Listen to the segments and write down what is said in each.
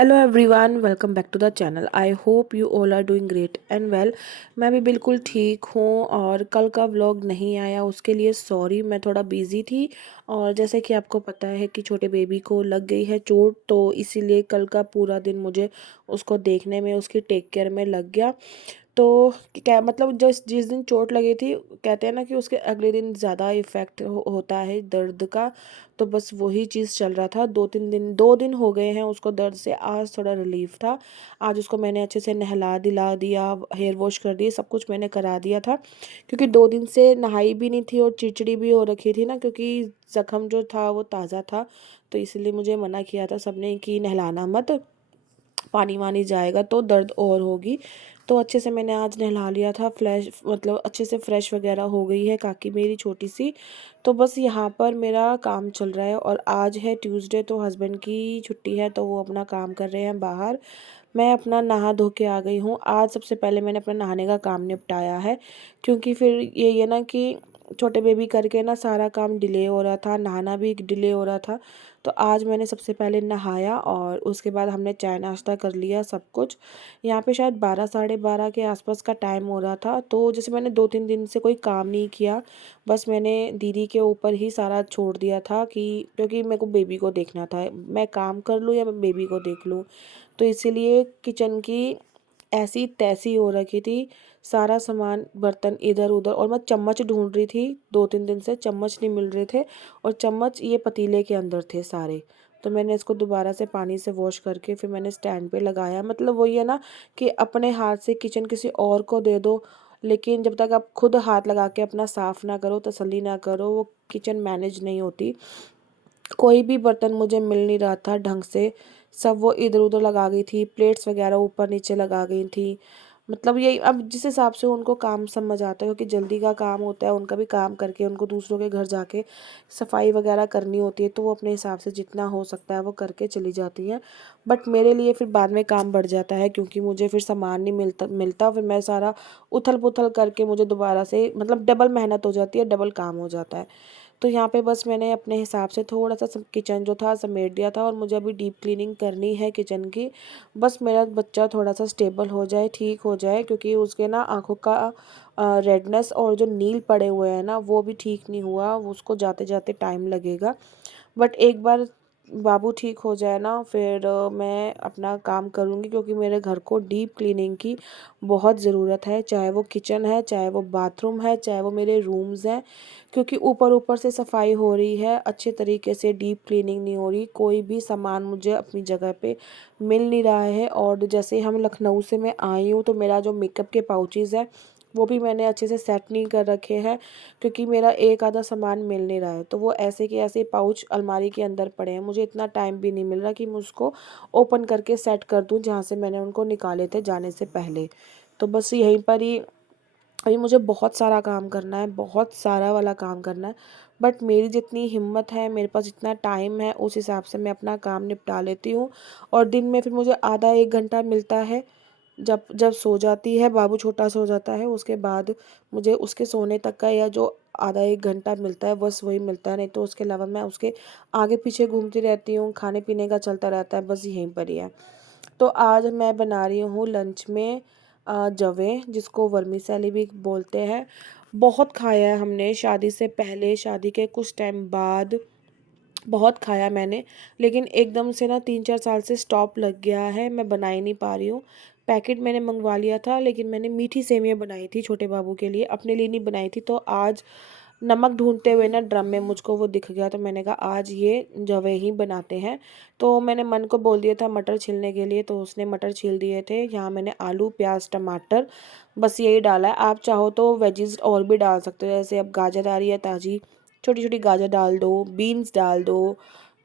Hello everyone, welcome back to the channel. I hope you all are doing great and well. मैं भी बिल्कुल ठीक हूँ और कल का व्लॉग नहीं आया उसके लिए सॉरी। मैं थोड़ा बिजी थी और जैसे कि आपको पता है कि छोटे बेबी को लग गई है चोट, तो इसीलिए कल का पूरा दिन मुझे उसको देखने में, उसकी टेक केयर में लग गया। तो क्या मतलब, जिस जिस दिन चोट लगी थी, कहते हैं ना कि उसके अगले दिन ज़्यादा इफ़ेक्ट होता है दर्द का। तो बस वही चीज़ चल रहा था। 2 दिन हो गए हैं उसको दर्द से। आज थोड़ा रिलीफ था। आज उसको मैंने अच्छे से नहला दिला दिया, हेयर वॉश कर दिए, सब कुछ मैंने करा दिया था। क्योंकि 2 दिन से नहाई भी नहीं थी और चिड़चिड़ी भी हो रखी थी ना, क्योंकि ज़ख्म जो था वो ताज़ा था। तो इसलिए मुझे मना किया था सबने कि नहलाना मत, पानी वानी जाएगा तो दर्द और होगी। तो अच्छे से मैंने आज नहला लिया था, फ्लैश मतलब अच्छे से फ्रेश वगैरह हो गई है काकी मेरी छोटी सी। तो बस यहाँ पर मेरा काम चल रहा है और आज है ट्यूसडे, तो हस्बैंड की छुट्टी है तो वो अपना काम कर रहे हैं बाहर। मैं अपना नहा धो के आ गई हूँ। आज सबसे पहले मैंने अपना नहाने का काम निपटाया है, क्योंकि फिर ये ना कि छोटे बेबी करके ना सारा काम डिले हो रहा था, नहाना भी डिले हो रहा था। तो आज मैंने सबसे पहले नहाया और उसके बाद हमने चाय नाश्ता कर लिया सब कुछ। यहाँ पे शायद 12 साढ़े 12 के आसपास का टाइम हो रहा था। तो जैसे मैंने 2-3 दिन से कोई काम नहीं किया, बस मैंने दीदी के ऊपर ही सारा छोड़ दिया था कि क्योंकि मेरे को बेबी को देखना था। मैं काम कर लूँ या मैं बेबी को देख लूँ, तो इसीलिए किचन की ऐसी तैसी हो रखी थी। सारा सामान, बर्तन इधर उधर, और मैं चम्मच ढूंढ रही थी। 2-3 दिन से चम्मच नहीं मिल रहे थे और चम्मच ये पतीले के अंदर थे सारे। तो मैंने इसको दोबारा से पानी से वॉश करके फिर मैंने स्टैंड पे लगाया। मतलब वही है ना कि अपने हाथ से किचन किसी और को दे दो, लेकिन जब तक आप खुद हाथ लगा के अपना साफ़ ना करो, तसल्ली ना करो, वो किचन मैनेज नहीं होती। कोई भी बर्तन मुझे मिल नहीं रहा था ढंग से। सब वो इधर उधर लगा गई थी, प्लेट्स वगैरह ऊपर नीचे लगा गई थी। मतलब यही, अब जिस हिसाब से उनको काम समझ आता है, क्योंकि जल्दी का काम होता है, उनका भी काम करके उनको दूसरों के घर जाके सफाई वगैरह करनी होती है, तो वो अपने हिसाब से जितना हो सकता है वो करके चली जाती हैं। बट मेरे लिए फिर बाद में काम बढ़ जाता है, क्योंकि मुझे फिर सामान नहीं मिलता फिर मैं सारा उथल पुथल करके मुझे दोबारा से, मतलब डबल मेहनत हो जाती है, डबल काम हो जाता है। तो यहाँ पे बस मैंने अपने हिसाब से थोड़ा सा किचन जो था समेट दिया था और मुझे अभी डीप क्लीनिंग करनी है किचन की। बस मेरा बच्चा थोड़ा सा स्टेबल हो जाए, ठीक हो जाए, क्योंकि उसके ना आँखों का रेडनेस और जो नील पड़े हुए हैं ना वो भी ठीक नहीं हुआ, उसको जाते जाते टाइम लगेगा। बट एक बार बाबू ठीक हो जाए ना, फिर मैं अपना काम करूँगी, क्योंकि मेरे घर को डीप क्लीनिंग की बहुत ज़रूरत है। चाहे वो किचन है, चाहे वो बाथरूम है, चाहे वो मेरे रूम्स हैं, क्योंकि ऊपर ऊपर से सफाई हो रही है, अच्छे तरीके से डीप क्लीनिंग नहीं हो रही। कोई भी सामान मुझे अपनी जगह पे मिल नहीं रहा है। और जैसे हम लखनऊ से मैं आई हूँ, तो मेरा जो मेकअप के पाउचेज़ है वो भी मैंने अच्छे से सेट नहीं कर रखे हैं, क्योंकि मेरा एक आधा सामान मिल नहीं रहा है। तो वो ऐसे के ऐसे पाउच अलमारी के अंदर पड़े हैं। मुझे इतना टाइम भी नहीं मिल रहा कि मैं उसको ओपन करके सेट कर दूं जहाँ से मैंने उनको निकाले थे जाने से पहले। तो बस यहीं पर ही अभी मुझे बहुत सारा काम करना है, बहुत सारा वाला काम करना है। बट मेरी जितनी हिम्मत है, मेरे पास जितना टाइम है, उस हिसाब से मैं अपना काम निपटा लेती हूँ। और दिन में फिर मुझे आधा एक घंटा मिलता है, जब जब सो जाती है बाबू, छोटा सो जाता है, उसके बाद मुझे उसके सोने तक का या जो आधा एक घंटा मिलता है बस वही मिलता है। नहीं तो उसके अलावा मैं उसके आगे पीछे घूमती रहती हूँ, खाने पीने का चलता रहता है, बस यहीं पर ही है। तो आज मैं बना रही हूँ लंच में जवे, जिसको वर्मीसेली भी बोलते हैं। बहुत खाया है हमने शादी से पहले, शादी के कुछ टाइम बाद बहुत खाया मैंने, लेकिन एकदम से ना 3-4 साल से स्टॉप लग गया है, मैं बना ही नहीं पा रही हूँ। पैकेट मैंने मंगवा लिया था, लेकिन मैंने मीठी सेवियाँ बनाई थी छोटे बाबू के लिए, अपने लिए नहीं बनाई थी। तो आज नमक ढूंढते हुए ना ड्रम में मुझको वो दिख गया, तो मैंने कहा आज ये जवे ही बनाते हैं। तो मैंने मन को बोल दिया था मटर छीलने के लिए, तो उसने मटर छील दिए थे। यहाँ मैंने आलू प्याज टमाटर बस यही डाला है। आप चाहो तो वेजिस और भी डाल सकते हो, जैसे अब गाजर आ रही है ताज़ी, छोटी छोटी गाजर डाल दो, बीन्स डाल दो,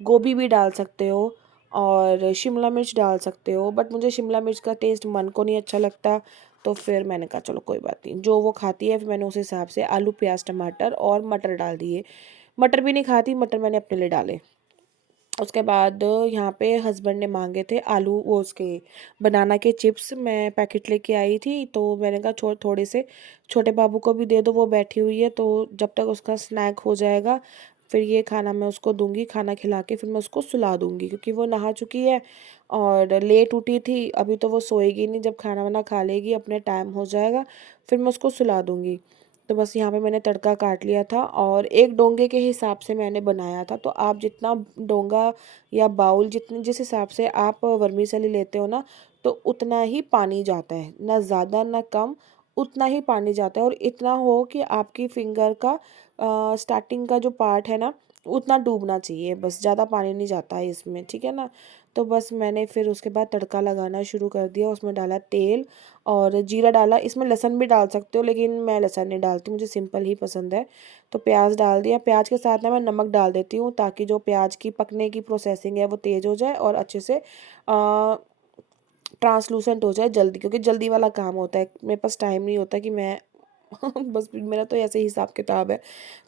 गोभी भी डाल सकते हो और शिमला मिर्च डाल सकते हो। बट मुझे शिमला मिर्च का टेस्ट मन को नहीं अच्छा लगता, तो फिर मैंने कहा चलो कोई बात नहीं, जो वो खाती है। फिर मैंने उस हिसाब से आलू प्याज टमाटर और मटर डाल दिए। मटर भी नहीं खाती, मटर मैंने अपने लिए डाले। उसके बाद यहाँ पे हस्बैंड ने मांगे थे आलू, वो उसके बनाना के चिप्स, मैं पैकेट लेके आई थी। तो मैंने कहा थोड़े से छोटे बाबू को भी दे दो, वो बैठी हुई है, तो जब तक उसका स्नैक हो जाएगा फिर ये खाना मैं उसको दूँगी, खाना खिला के फिर मैं उसको सुला दूँगी क्योंकि वो नहा चुकी है और लेट उठी थी, अभी तो वो सोएगी नहीं, जब खाना-वाना खा लेगी अपने टाइम हो जाएगा, फिर मैं उसको सुला दूँगी। तो बस यहाँ पे मैंने तड़का काट लिया था और 1 डोंगे के हिसाब से मैंने बनाया था, तो आप जितना डोंगा या बाउल जितने जिस हिसाब से आप वर्मीसेली लेते हो ना, तो उतना ही पानी जाता है, ना ज़्यादा ना कम, उतना ही पानी जाता है और इतना हो कि आपकी फिंगर का स्टार्टिंग का जो पार्ट है ना उतना डूबना चाहिए, बस ज़्यादा पानी नहीं जाता है इसमें, ठीक है ना। तो बस मैंने फिर उसके बाद तड़का लगाना शुरू कर दिया, उसमें डाला तेल और जीरा डाला, इसमें लहसुन भी डाल सकते हो लेकिन मैं लहसुन नहीं डालती, मुझे सिंपल ही पसंद है। तो प्याज डाल दिया, प्याज के साथ ना मैं नमक डाल देती हूँ ताकि जो प्याज की पकने की प्रोसेसिंग है वो तेज़ हो जाए और अच्छे से ट्रांसलूसेंट हो जाए जल्दी, क्योंकि जल्दी वाला काम होता है, मेरे पास टाइम नहीं होता कि मैं बस मेरा तो ऐसे ही हिसाब किताब है।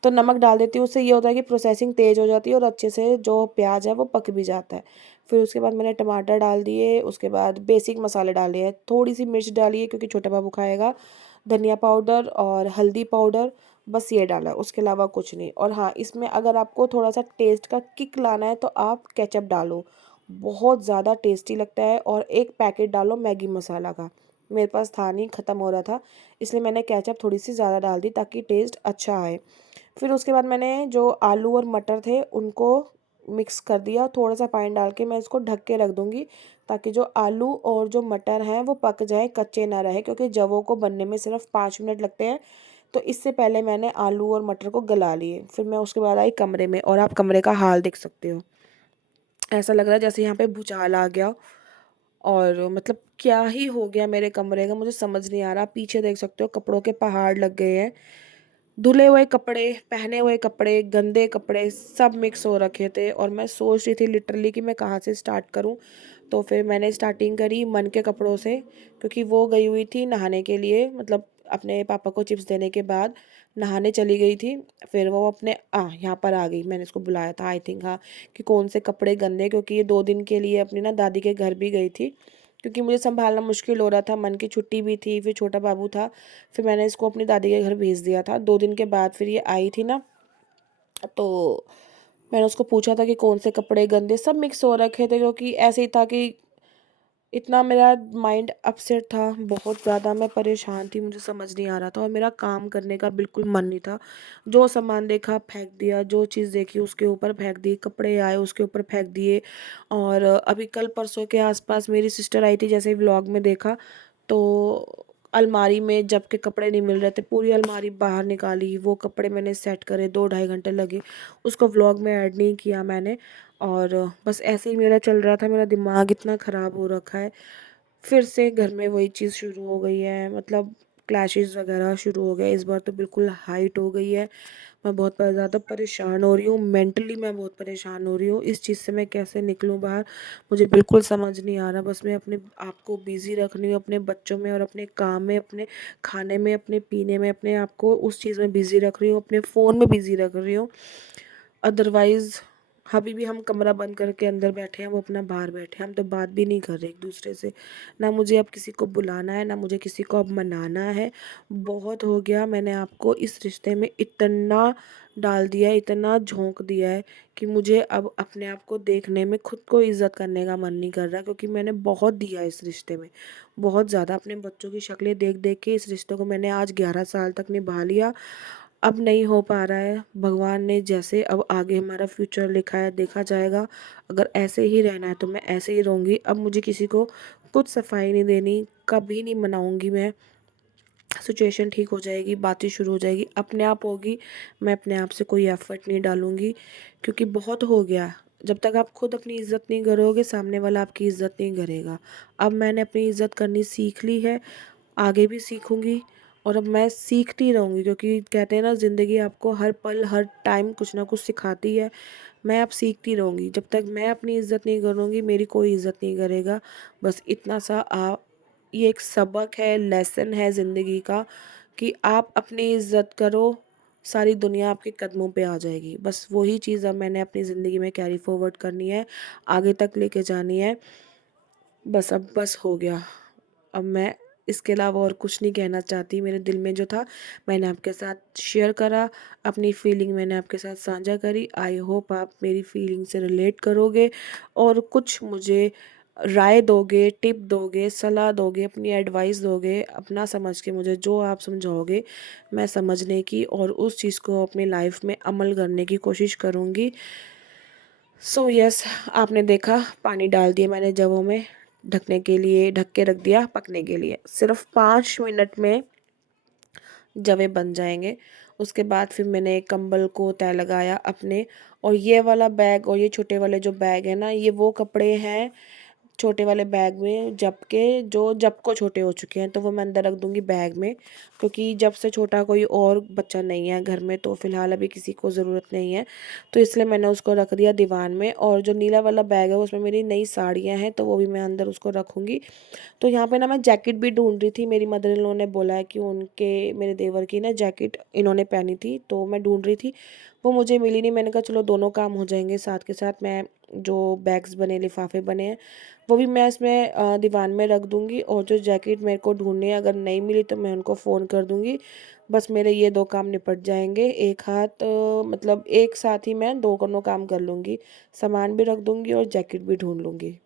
तो नमक डाल देती हूँ, उससे ये होता है कि प्रोसेसिंग तेज़ हो जाती है और अच्छे से जो प्याज है वो पक भी जाता है। फिर उसके बाद मैंने टमाटर डाल दिए, उसके बाद बेसिक मसाले डाले हैं, थोड़ी सी मिर्च डाली है क्योंकि छोटा बाबू खाएगा, धनिया पाउडर और हल्दी पाउडर, बस ये डाला है, उसके अलावा कुछ नहीं। और हाँ, इसमें अगर आपको थोड़ा सा टेस्ट का किक लाना है तो आप केचप डालो, बहुत ज़्यादा टेस्टी लगता है। और एक पैकेट डालो मैगी मसाला का, मेरे पास था नहीं, ख़त्म हो रहा था, इसलिए मैंने केचप थोड़ी सी ज़्यादा डाल दी ताकि टेस्ट अच्छा आए। फिर उसके बाद मैंने जो आलू और मटर थे उनको मिक्स कर दिया, थोड़ा सा पानी डाल के मैं इसको ढक के रख दूँगी ताकि जो आलू और जो मटर हैं वो पक जाए, कच्चे ना रहे, क्योंकि जवों को बनने में सिर्फ 5 मिनट लगते हैं। तो इससे पहले मैंने आलू और मटर को गला लिए, फिर मैं उसके बाद आई कमरे में और आप कमरे का हाल देख सकते हो। ऐसा लग रहा है जैसे यहाँ पे भूचाल आ गया और मतलब क्या ही हो गया मेरे कमरे का, मुझे समझ नहीं आ रहा। पीछे देख सकते हो कपड़ों के पहाड़ लग गए हैं, धुले हुए कपड़े, पहने हुए कपड़े, गंदे कपड़े सब मिक्स हो रखे थे और मैं सोच रही थी लिटरली कि मैं कहाँ से स्टार्ट करूँ। तो फिर मैंने स्टार्टिंग करी मन के कपड़ों से, क्योंकि वो गई हुई थी नहाने के लिए, मतलब अपने पापा को चिप्स देने के बाद नहाने चली गई थी। फिर वो अपने यहाँ पर आ गई, मैंने इसको बुलाया था आई थिंक, हाँ, कि कौन से कपड़े गंदे, क्योंकि ये 2 दिन के लिए अपनी ना दादी के घर भी गई थी, क्योंकि मुझे सँभालना मुश्किल हो रहा था, मन की छुट्टी भी थी, फिर छोटा बाबू था। फिर मैंने इसको अपनी दादी के घर भेज दिया था। 2 दिन के बाद फिर ये आई थी ना, तो मैंने उसको पूछा था कि कौन से कपड़े गंदे, सब मिक्स हो रखे थे, क्योंकि ऐसे ही था कि इतना मेरा माइंड अपसेट था, बहुत ज़्यादा मैं परेशान थी, मुझे समझ नहीं आ रहा था और मेरा काम करने का बिल्कुल मन नहीं था। जो सामान देखा फेंक दिया, जो चीज़ देखी उसके ऊपर फेंक दी, कपड़े आए उसके ऊपर फेंक दिए। और अभी कल परसों के आसपास मेरी सिस्टर आई थी, जैसे व्लॉग में देखा, तो अलमारी में जब के कपड़े नहीं मिल रहे थे, पूरी अलमारी बाहर निकाली, वो कपड़े मैंने सेट करे, 2 ढाई घंटे लगे, उसको व्लॉग में ऐड नहीं किया मैंने। और बस ऐसे ही मेरा चल रहा था, मेरा दिमाग इतना ख़राब हो रखा है। फिर से घर में वही चीज़ शुरू हो गई है, मतलब क्लैशेस वगैरह शुरू हो गए, इस बार तो बिल्कुल हाइट हो गई है। मैं बहुत ज़्यादा परेशान हो रही हूँ, मेंटली मैं बहुत परेशान हो रही हूँ, इस चीज़ से मैं कैसे निकलूँ बाहर, मुझे बिल्कुल समझ नहीं आ रहा। बस मैं अपने आप को बिज़ी रख रही हूँ, अपने बच्चों में और अपने काम में, अपने खाने में, अपने पीने में, अपने आप को उस चीज़ में बिज़ी रख रही हूँ, अपने फ़ोन में बिज़ी रख रही हूँ। अदरवाइज़ अभी भी हम कमरा बंद करके अंदर बैठे हैं, वो अपना बाहर बैठे हैं, हम तो बात भी नहीं कर रहे एक दूसरे से। ना मुझे अब किसी को बुलाना है, ना मुझे किसी को अब मनाना है, बहुत हो गया। मैंने आपको इस रिश्ते में इतना डाल दिया है, इतना झोंक दिया है कि मुझे अब अपने आप को देखने में खुद को इज़्ज़त करने का मन नहीं कर रहा, क्योंकि मैंने बहुत दिया इस रिश्ते में, बहुत ज़्यादा। अपने बच्चों की शक्लें देख देख के इस रिश्ते को मैंने आज 11 साल तक निभा लिया, अब नहीं हो पा रहा है। भगवान ने जैसे अब आगे हमारा फ्यूचर लिखा है देखा जाएगा, अगर ऐसे ही रहना है तो मैं ऐसे ही रहूँगी। अब मुझे किसी को कुछ सफाई नहीं देनी, कभी नहीं मनाऊँगी मैं। सिचुएशन ठीक हो जाएगी, बातें शुरू हो जाएगी, अपने आप होगी, मैं अपने आप से कोई एफ़र्ट नहीं डालूँगी, क्योंकि बहुत हो गया। जब तक आप खुद अपनी इज़्ज़त नहीं करोगे, सामने वाला आपकी इज़्ज़त नहीं करेगा। अब मैंने अपनी इज़्ज़त करनी सीख ली है, आगे भी सीखूँगी और अब मैं सीखती रहूँगी, क्योंकि कहते हैं ना ज़िंदगी आपको हर पल हर टाइम कुछ ना कुछ सिखाती है। मैं अब सीखती रहूँगी, जब तक मैं अपनी इज़्ज़त नहीं करूँगी मेरी कोई इज़्ज़त नहीं करेगा। बस इतना सा ये एक सबक है, लेसन है ज़िंदगी का, कि आप अपनी इज़्ज़त करो, सारी दुनिया आपके कदमों पे आ जाएगी। बस वही चीज़ अब मैंने अपनी ज़िंदगी में कैरी फॉरवर्ड करनी है, आगे तक लेके जानी है। बस अब बस हो गया। अब मैं इसके अलावा और कुछ नहीं कहना चाहती। मेरे दिल में जो था मैंने आपके साथ शेयर करा, अपनी फीलिंग मैंने आपके साथ साझा करी। आई होप आप मेरी फीलिंग से रिलेट करोगे और कुछ मुझे राय दोगे, टिप दोगे, सलाह दोगे, अपनी एडवाइस दोगे, अपना समझ के मुझे जो आप समझाओगे मैं समझने की और उस चीज़ को अपनी लाइफ में अमल करने की कोशिश करूँगी। सो यस, आपने देखा पानी डाल दिया मैंने जवों में, ढकने के लिए ढक के रख दिया पकने के लिए। सिर्फ 5 मिनट में जवे बन जाएंगे। उसके बाद फिर मैंने कंबल को तय लगाया अपने, और ये वाला बैग और ये छोटे वाले जो बैग है ना, ये वो कपड़े हैं छोटे वाले बैग में जब के जो जब को छोटे हो चुके हैं, तो वो मैं अंदर रख दूंगी बैग में, क्योंकि जब से छोटा कोई और बच्चा नहीं है घर में, तो फिलहाल अभी किसी को ज़रूरत नहीं है, तो इसलिए मैंने उसको रख दिया दीवान में। और जो नीला वाला बैग है उसमें मेरी नई साड़ियाँ हैं, तो वो भी मैं अंदर उसको रखूँगी। तो यहाँ पे ना मैं जैकेट भी ढूंढ रही थी, मेरी मदर इन लॉ ने बोला है कि उनके मेरे देवर की ना जैकेट इन्होंने पहनी थी, तो मैं ढूंढ रही थी, वो मुझे मिली नहीं। मैंने कहा चलो दोनों काम हो जाएंगे साथ के साथ। मैं जो बैग्स बने लिफाफे बने हैं वो भी मैं इसमें दीवान में रख दूंगी, और जो जैकेट मेरे को ढूंढनी है अगर नहीं मिली तो मैं उनको फ़ोन कर दूंगी। बस मेरे ये 2 काम निपट जाएंगे, एक हाथ मतलब एक साथ ही मैं दोनों काम कर लूँगी, सामान भी रख दूंगी और जैकेट भी ढूंढ लूँगी।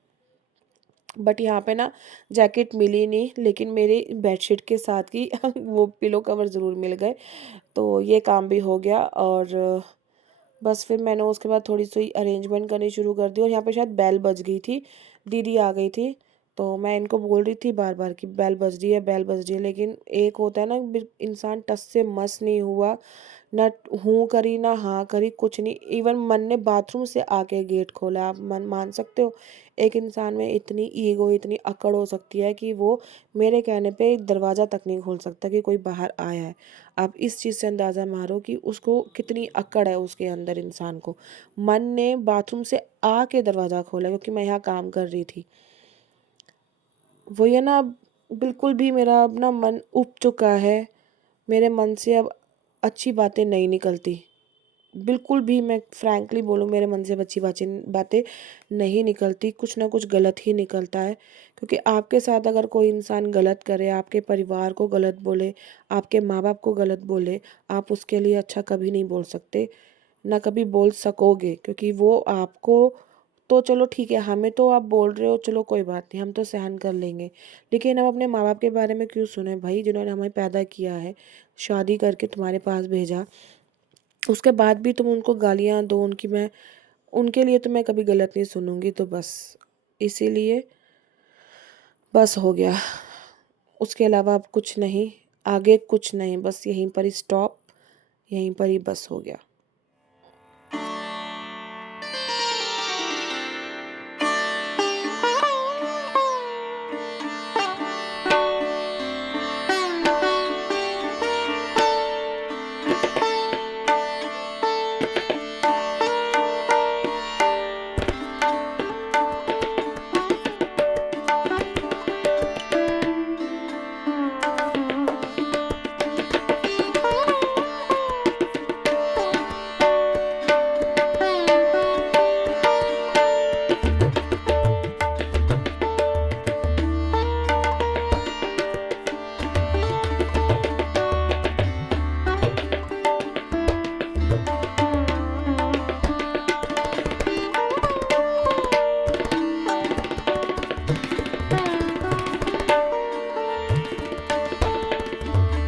बट यहाँ पे ना जैकेट मिली नहीं, लेकिन मेरी बेडशीट के साथ ही वो पिलो कवर ज़रूर मिल गए, तो ये काम भी हो गया। और बस फिर मैंने उसके बाद थोड़ी सी अरेंजमेंट करनी शुरू कर दी, और यहाँ पे शायद बेल बज गई थी, दीदी आ गई थी, तो मैं इनको बोल रही थी बार बार कि बेल बज रही है, बेल बज रही है, लेकिन एक होता है ना इंसान टस से मस नहीं हुआ, ना हूँ करी ना हाँ करी, कुछ नहीं। इवन मन ने बाथरूम से आके गेट खोला। आप मन मान सकते हो एक इंसान में इतनी ईगो, इतनी अकड़ हो सकती है कि वो मेरे कहने पे दरवाज़ा तक नहीं खोल सकता कि कोई बाहर आया है। आप इस चीज़ से अंदाज़ा मारो कि उसको कितनी अकड़ है उसके अंदर इंसान को। मन ने बाथरूम से आके दरवाज़ा खोला क्योंकि मैं यहाँ काम कर रही थी। वो ये ना, बिल्कुल भी मेरा अब ना मन उब चुका है, मेरे मन से अब अच्छी बातें नहीं निकलती। बिल्कुल भी, मैं फ्रैंकली बोलूँ, मेरे मन से अब अच्छी बातें बातें नहीं निकलती, कुछ ना कुछ गलत ही निकलता है। क्योंकि आपके साथ अगर कोई इंसान गलत करे, आपके परिवार को गलत बोले, आपके माँ-बाप को गलत बोले, आप उसके लिए अच्छा कभी नहीं बोल सकते, ना कभी बोल सकोगे, क्योंकि वो आपको, तो चलो ठीक है, हमें तो आप बोल रहे हो, चलो कोई बात नहीं, हम तो सहन कर लेंगे। लेकिन हम अपने माँ-बाप के बारे में क्यों सुने भाई, जिन्होंने हमें पैदा किया है, शादी करके तुम्हारे पास भेजा, उसके बाद भी तुम उनको गालियाँ दो, उनकी मैं उनके लिए तो मैं कभी गलत नहीं सुनूँगी। तो बस इसीलिए बस हो गया, उसके अलावा अब कुछ नहीं, आगे कुछ नहीं, बस यहीं पर ही स्टॉप, यहीं पर ही बस हो गया।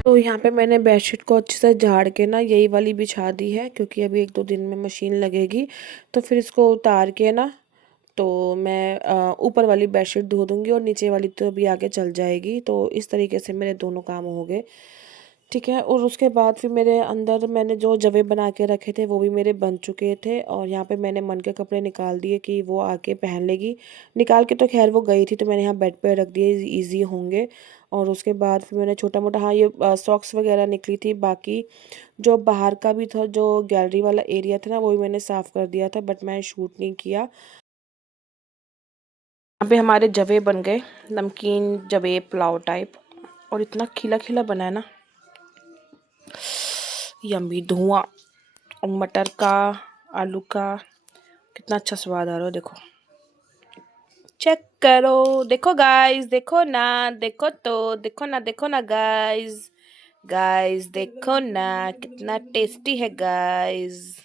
तो यहाँ पे मैंने बेडशीट को अच्छे से झाड़ के ना यही वाली बिछा दी है, क्योंकि अभी 1-2 दिन में मशीन लगेगी, तो फिर इसको उतार के ना, तो मैं ऊपर वाली बेडशीट धो दूँगी और नीचे वाली तो अभी आगे चल जाएगी। तो इस तरीके से मेरे दोनों काम हो गए, ठीक है। और उसके बाद फिर मेरे अंदर मैंने जो जवे बना के रखे थे वो भी मेरे बन चुके थे, और यहाँ पे मैंने मन के कपड़े निकाल दिए कि वो आके पहन लेगी। निकाल के तो खैर वो गई थी, तो मैंने यहाँ बेड पे रख दिए, ईज़ी होंगे। और उसके बाद फिर मैंने छोटा-मोटा, हाँ, ये सॉक्स वगैरह निकली थी, बाकी जो बाहर का भी था, जो गैलरी वाला एरिया था ना, वो भी मैंने साफ़ कर दिया था, बट मैंने शूट नहीं किया। यहाँ पे हमारे जवे बन गए, नमकीन जवे पुलाव टाइप, और इतना खिला-खिला बना है ना, यम्मी धुआँ, और मटर का, आलू का, कितना अच्छा स्वाद आ रहा है देखो। चेक करो, देखो गाइस, देखो ना, देखो ना गाइस, गाइस देखो ना कितना टेस्टी है गाइस।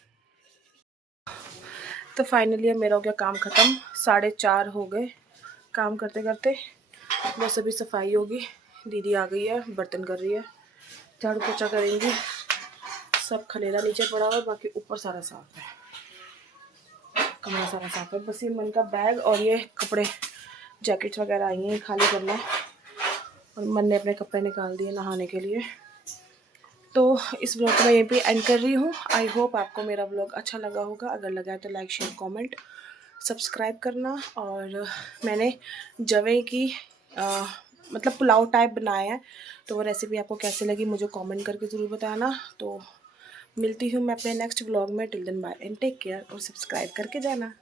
तो फाइनली अब मेरा हो गया काम ख़त्म, 4:30 हो गए काम करते करते। बस अभी सफाई होगी, दीदी आ गई है, बर्तन कर रही है, झाड़ू पोछा करेंगी, सब खलेला नीचे पड़ा हुआ है, बाकी ऊपर सारा साफ है, कमरा सारा साफ है। बस ये मन का बैग और ये कपड़े जैकेट्स वगैरह आई हैं, खाली करना है। और मन ने अपने कपड़े निकाल दिए नहाने के लिए। तो इस ब्लॉग को मैं यहीं पे एंड कर रही हूँ। आई होप आपको मेरा ब्लॉग अच्छा लगा होगा। अगर लगा है तो लाइक शेयर कमेंट सब्सक्राइब करना। और मैंने जवे की मतलब पुलाव टाइप बनाया है, तो वो रेसिपी आपको कैसे लगी मुझे कमेंट करके ज़रूर बताना। तो मिलती हूँ मैं अपने नेक्स्ट ब्लॉग में। Till then bye and take care, और सब्सक्राइब करके जाना।